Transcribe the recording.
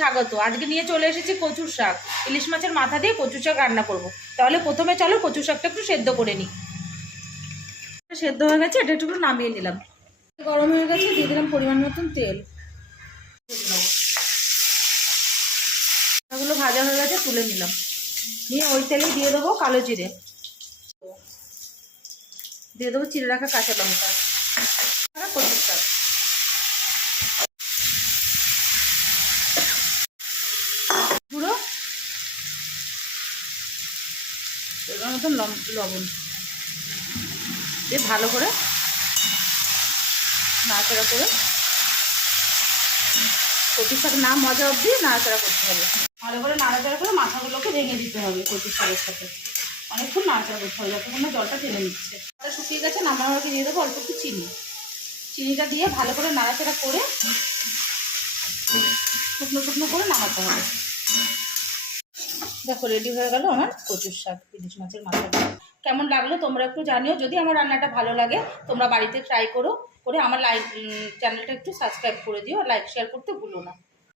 স্বাগত। আজকে নিয়ে চলে এসেছি কচুর শাক। ইলিশ মাছের মাথা দিয়ে কচুর শাক রান্না করব। তাহলে প্রথমে চলো কচুর শাকটা একটু সেদ্ধ করে নিই। সেদ্ধ হয়ে গেছে, এটা একটু নামিয়ে নিলাম। গরম হয়ে গেছে, দিয়ে দিলাম পরিমাণ মতন তেল। শাকগুলো ভাজা হয়ে গেছে, তুলে নিলাম। নিয়ে ওই তেলে দিয়ে দেবো কালো জিরে, দিয়ে দেবো চিড়ে রাখা কাঁচা লঙ্কা, কচুর শাক, গুঁড়ো, এর মতন লবণ দিয়ে ভালো করে নাড়াচাড়া করে কচুর শাক না মজা অবধি নাড়াচাড়া করতে হবে। ভালো করে নাড়াচাড়া করে মাথাগুলোকে ভেঙে দিতে হবে কচুর শাকের সাথে। অনেকক্ষণ নাড়াচাড়া করতে হবে যতক্ষণ না জলটা টেনে নিচ্ছে। জলটা শুকিয়ে গেছে, নামানোর আগে দিয়ে দেবো অল্প একটু চিনি। চিনিটা দিয়ে ভালো করে নাড়াচাড়া করে শুকনো শুকনো করে নামাতে হবে। দেখো রেডি হয়ে গেল আমার কচুর শাক ইলিশ মাছের মাথা। কেমন লাগলো তোমরা একটু জানিও। যদি আমার রান্নাটা ভালো লাগে তোমরা বাড়িতে ট্রাই করো, করে আমার চ্যানেলটা একটু সাবস্ক্রাইব করে দিও, লাইক শেয়ার করতে ভুলো না।